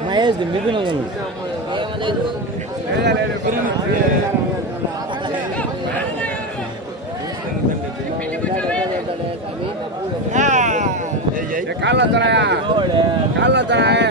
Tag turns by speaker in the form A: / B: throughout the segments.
A: మహేష్ మిథున
B: కాళ్ళు వస్తున్నాయా కాళ్ళు వస్తున్నాయా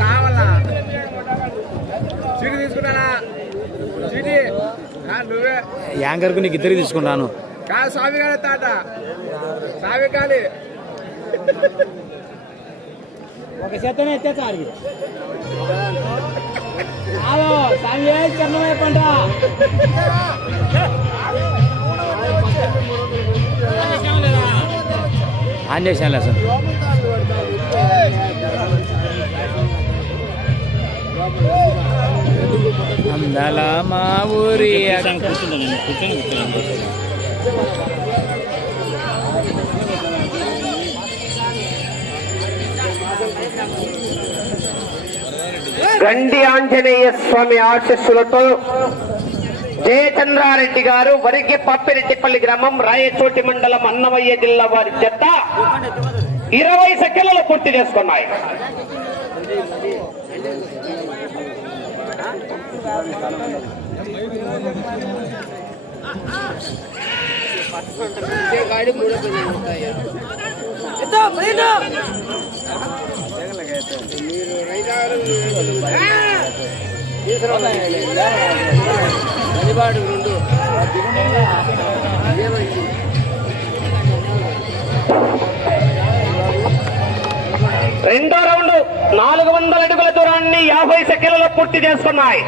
B: కావాలా చీటి తీసుకున్నానా చీటి నువ్వే.
A: యాంకర్కు నీకు ఇద్దరికి తీసుకుంటాను
B: గారి తాట. స్వామి కాలి
A: ఒక చేతనే ఎత్తేస్తా ఆడికి హలో సామి కర్ణమయ్య పంట ఆన్ చేశాను అసలు అందాల మా ఊరి
C: గండి ఆంజనేయ స్వామి ఆశస్సులతో జయచంద్రారెడ్డి గారు వరిగి పప్పిరెడ్డిపల్లి గ్రామం రాయచోటి మండలం అన్నమయ్య జిల్లా వారి చెత్త ఇరవై సెకండ్లలో పూర్తి చేసుకున్నాయి. రెండో రౌండ్ నాలుగు వందల అడుగుల దూరాన్ని యాభై సెకండ్లలో పూర్తి చేస్తున్నాయి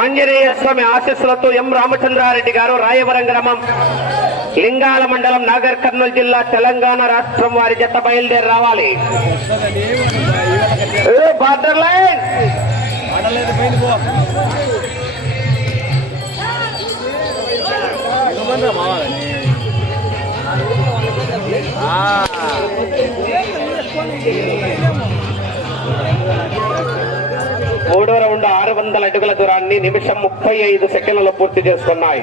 C: ఆంజనేయ స్వామి ఆశస్సులతో ఎం రామచంద్రారెడ్డి గారు రాయవరం గ్రామం లింగాల మండలం నాగర్ కర్నూలు జిల్లా తెలంగాణ రాష్ట్రం వారి జత బయలుదేరి రావాలి. ఏ, మూడవ రౌండ్ ఆరు వందల అడుగుల దూరాన్ని నిమిషం ముప్పై ఐదు సెకండ్లలో పూర్తి చేసుకున్నాయి.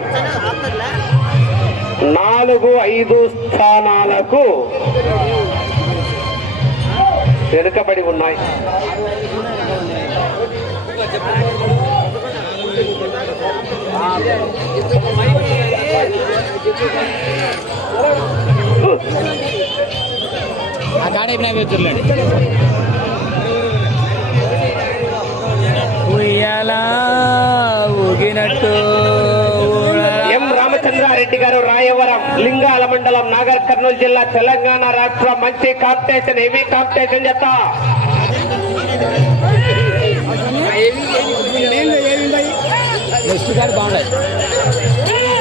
C: నాలుగు ఐదు స్థానాలకు వెనుకబడి ఉన్నాయి.
A: ఆ కాడ చూడండి ఉయ్యాలా ఊగినట్టు
C: ఎం రామచంద్రారెడ్డి గారు రాయవరం లింగాల మండలం నాగర్ కర్నూలు జిల్లా తెలంగాణ రాష్ట్ర మంచి కాంపిటీషన్ హెవీ కాంపిటీషన్ చెత్త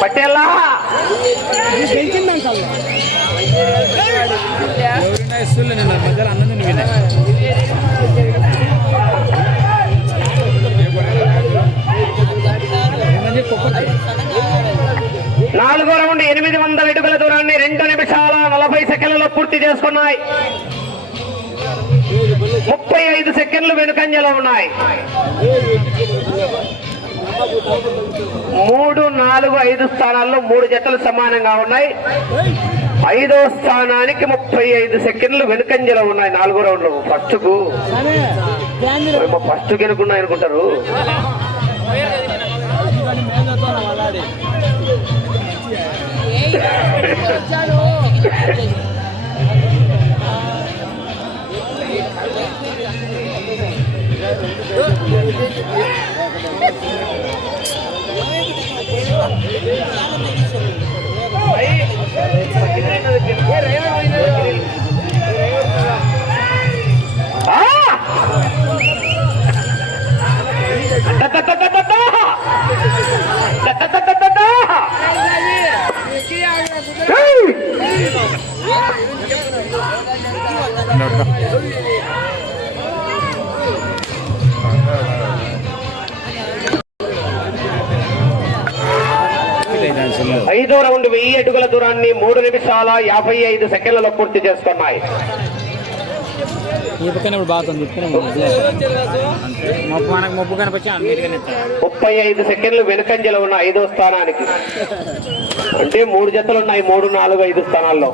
C: పటేలా!
A: ఎవరైనా ఇస్తులే నేను మధ్యలో అన్నది విన్నా
C: నాలుగో రౌండ్ ఎనిమిది వందల ఇటుకల దూరాన్ని రెండు నిమిషాల నలభై సెకండ్లలో పూర్తి చేసుకున్నాయి. ముప్పై ఐదు సెకండ్లు వెనుకంజలో ఉన్నాయి. మూడు నాలుగు ఐదు స్థానాల్లో మూడు జతలు సమానంగా ఉన్నాయి. ఐదో స్థానానికి ముప్పై ఐదు సెకండ్లు వెనుకంజలో ఉన్నాయి నాలుగో రౌండ్ ఫస్ట్కు. ఫస్ట్ గెలుకున్నాయి అనుకుంటారు Madonna ballare. Ehi, Ahí, para que de que fuera, ఐదో రౌండ్ వెయ్యి అడుగుల దూరాన్ని మూడు నిమిషాల యాభై ఐదు సెకండ్లలో పూర్తి చేసుకున్నాయి
A: ఈ పక్కన ఇప్పుడు బాగుంది ఇప్పుడే మొప్పు
C: ఐదు సెకండ్లు వెనుకంజలో ఉన్న ఐదో స్థానానికి. అంటే మూడు జతలు ఉన్నాయి మూడు నాలుగు ఐదు స్థానాల్లో.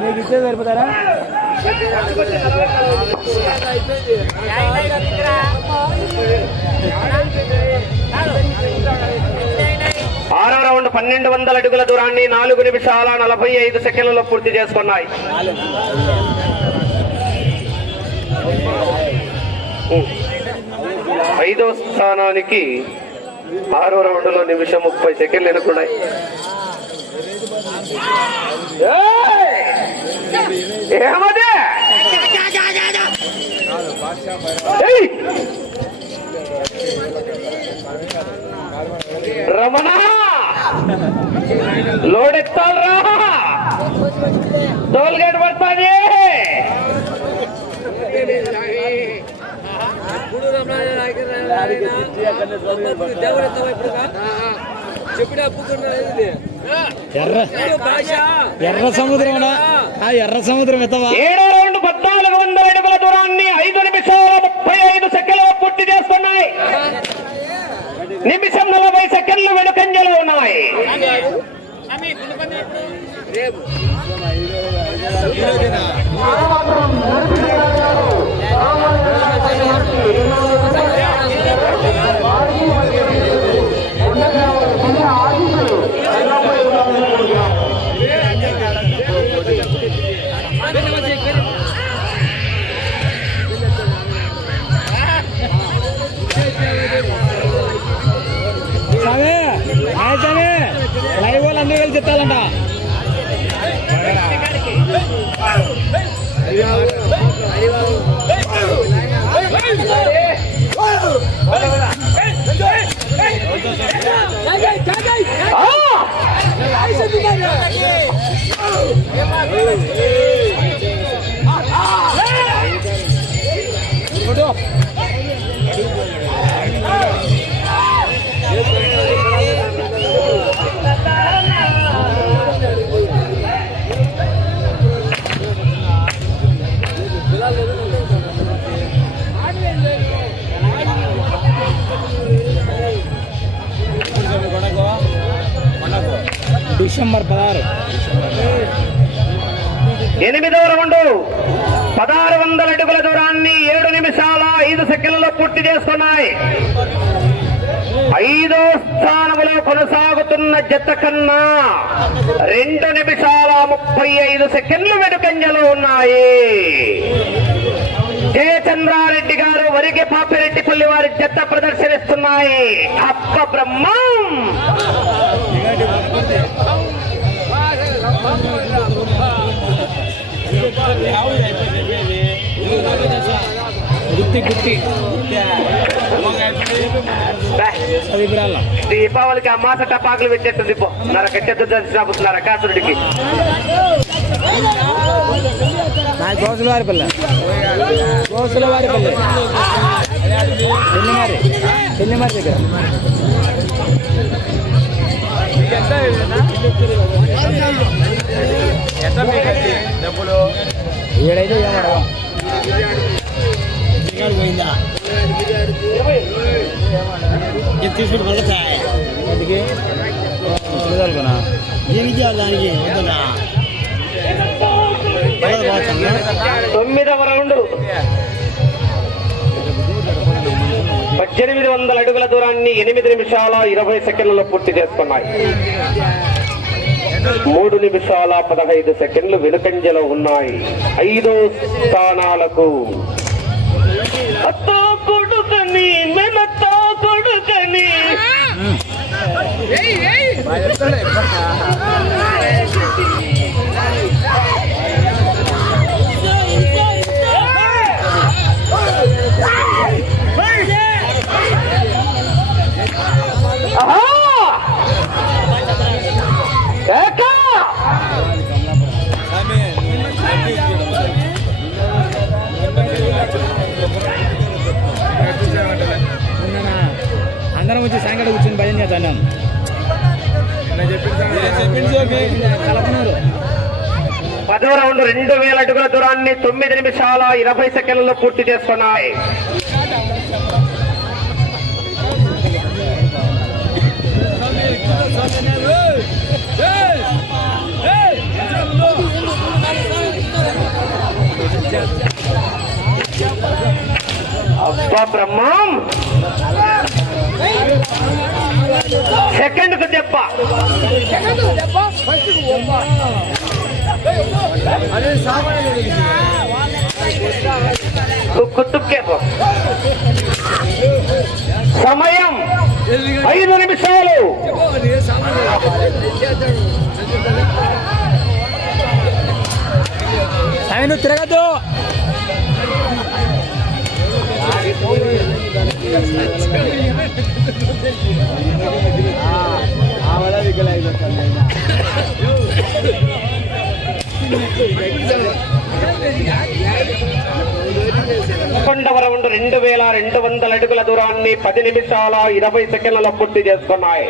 A: మీకు ఇచ్చే సరిపోతారా
C: ఆరో రౌండ్ పన్నెండు వందల అడుగుల దూరాన్ని నాలుగు నిమిషాల నలభై ఐదు సెకండ్లలో పూర్తి చేసుకున్నాయి. ఐదో స్థానానికి ఆరో రౌండ్లో నిమిషం ముప్పై సెకండ్లు ఎన్నుకున్నాయి ఏమదే ఏయ్! రమణ! లోడ్ ఎత్తాలరా టోల్ గేట్ పడుతుంది!
B: చెప్పిన
A: ఎర్ర. ఎర్ర సముద్రం ఆ ఎర్ర సముద్రం ఎత్తవా?
C: ఏడో రౌండ్ పద్నాలుగు వందల అడుగుల దూరాన్ని ఐదు నిమిషాల ముప్పై ఐదు సెకండ్లు పూర్తి చేసుకున్నాయి నిమిషం నలభై సెకండ్లు వెనుకంజలో ఉన్నాయి. செஞ்சுட்டாங்க
A: డిసెంబర్ పదహారు.
C: ఎనిమిదవ రౌండ్. పదహారు వందల అడుగుల దూరాన్ని ఏడు నిమిషాల ఐదు సెకండ్లలో పూర్తి చేస్తున్నాయి. ఐదో స్థానములో కొనసాగుతున్న జత కన్నా రెండు నిమిషాల ముప్పై ఐదు సెకండ్లు వెనుకంజలో ఉన్నాయి. జయచంద్రారెడ్డి గారు వరిగే పాపిరెడ్డిపల్లి వారి జత ప్రదర్శనిస్తున్నాయి. అప్ప బ్రహ్మం!
A: గుత్తి గుత్తి
C: దీపావళికి అమ్మాస టపాకులు పెట్టేస్తుంది పో. నరకెట్టెద్దు దర్శనపుతున్నారు రకాసురుడికి
A: నా గోసుల వారి పల్లె. గోసుల వారి పల్లె. పెళ్ళిమారి పెళ్ళిమారి దగ్గర.
B: డబ్బులు?
A: ఏడైతే అందుకే
D: దానికి
C: తొమ్మిదవ రౌండ్. పద్దెనిమిది వందల అడుగుల దూరాన్ని ఎనిమిది నిమిషాల ఇరవై సెకండ్లలో పూర్తి చేసుకున్నాయి. మూడు నిమిషాల పదహైదు సెకండ్లు వెనుకంజలో ఉన్నాయి. ఐదో స్థానాలకు. అత్తా కొడుకని మెనత్తా కొడుకని. పదో రౌండ్ రెండు వేల అడుగుల దూరాన్ని తొమ్మిది నిమిషాల ఇరవై సెకండ్లలో పూర్తి చేస్తున్నాయి. అబ్బా బ్రహ్మం! సెకండ్కు దెబ్బ పో. సమయం ఐదు నిమిషాలు.
A: ఆయన తిరగద్దు
C: పదకొండవ రౌండ్ రెండు వేల రెండు వందల అడుగుల దూరాన్ని పది నిమిషాల ఇరవై సెకండ్లలో పూర్తి చేసుకున్నాయి.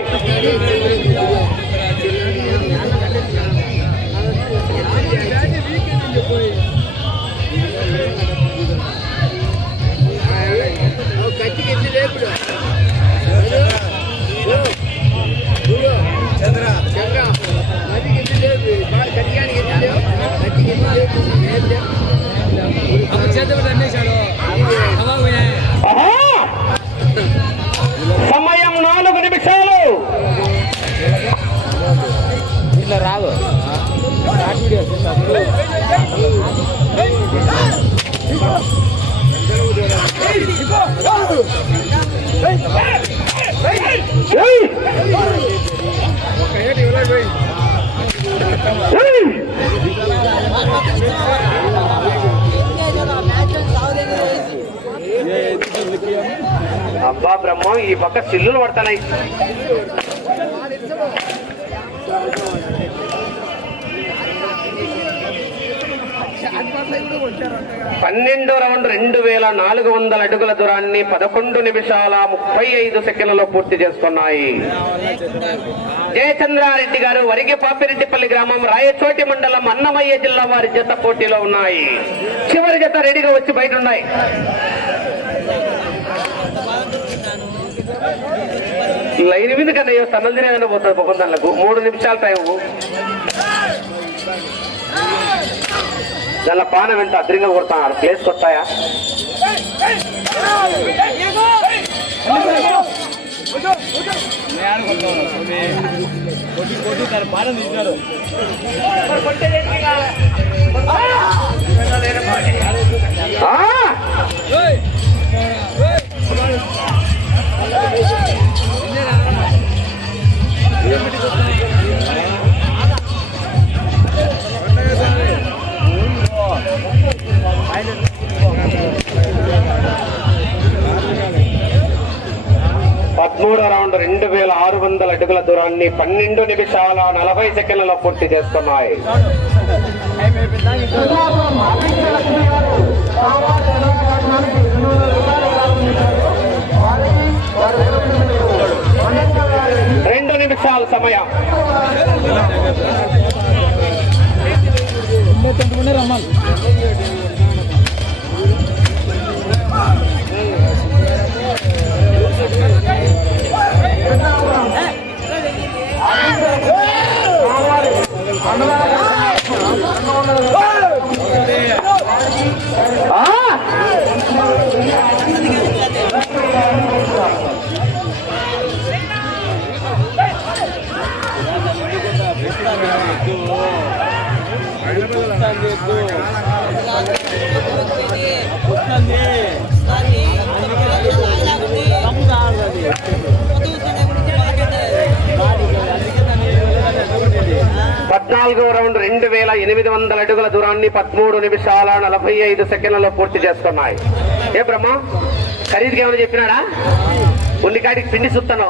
C: బ్రహ్మం ఈ పక్క సిల్లులు పడుతున్నాయి. పన్నెండో రౌండ్ రెండు వేల నాలుగు వందల అడుగుల దూరాన్ని పదకొండు నిమిషాల ముప్పై ఐదు సెకండ్లలో పూర్తి చేసుకున్నాయి జయచంద్రారెడ్డి గారు వరిగి పాపిరెడ్డిపల్లి గ్రామం రాయచోటి మండలం అన్నమయ్య జిల్లా వారి జత పోటీలో ఉన్నాయి. చివరి జత రెడీగా వచ్చి బయట ఉన్నాయి. లైన్ మీద కన్నా సన్నలు తినేదన్న పోతుంది పొగందళ్ళకు మూడు నిమిషాల టైం దానిలో పాన వెంట అద్రింగా కొడతాను ప్లేస్కి వస్తాయా ఆ! పదమూడో రౌండ్ రెండు వేల ఆరు వందల అడుగుల దూరాన్ని పన్నెండు నిమిషాల నలభై సెకండ్లలో పూర్తి చేస్తున్నాయి రెండు నిమిషాల సమయం.
A: రమ్మని.
C: పద్నాలుగో రౌండ్ రెండు వేల ఎనిమిది వందల అడుగుల దూరాన్ని పదమూడు నిమిషాల నలభై ఐదు సెకండ్లలో పూర్తి చేస్తున్నాయి. ఏ బ్రహ్మ ఖరీదుకి ఏమైనా చెప్పినాడా ఉల్లికాడికి పిండి సుత్తను?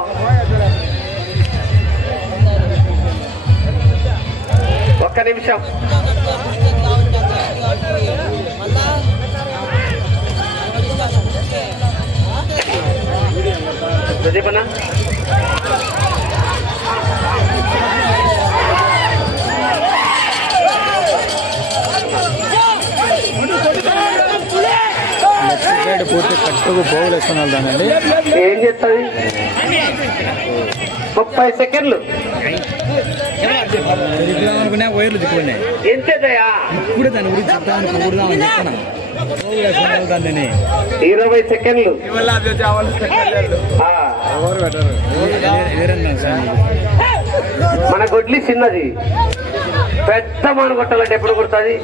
C: ఒక్క నిమిషం. ప్రదీపన్న
A: వేలు వేసుకుని వెళ్తానండి
C: ఏం చేస్తుంది? ముప్పై సెకండ్లు.
A: వైర్లు
C: ఎంతదయా
A: ఇప్పుడు దాని గురించి చెప్తాను
C: ఇరవై సెకండ్లు. మన గొడ్లి చిన్నది. పెద్ద మన కొట్టాలంటే ఎప్పుడు కుడుతుంది?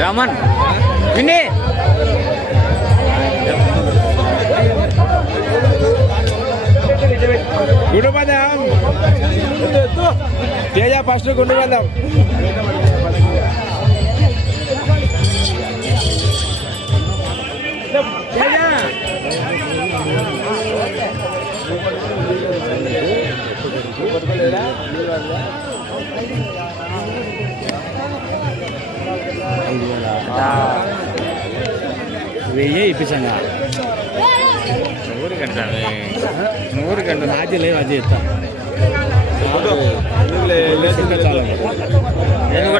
A: రామన్ విన్నీ
B: గుండు పందెం తేజ ఫస్ట్ గుండు పందెం
A: వెయ్యి ఇప్పించంగా నూరు గంట నూరు గంట నాది లేవు అది ఇస్తా
B: ఎందుకులే, లేదు.
A: చాలా ఎందుకు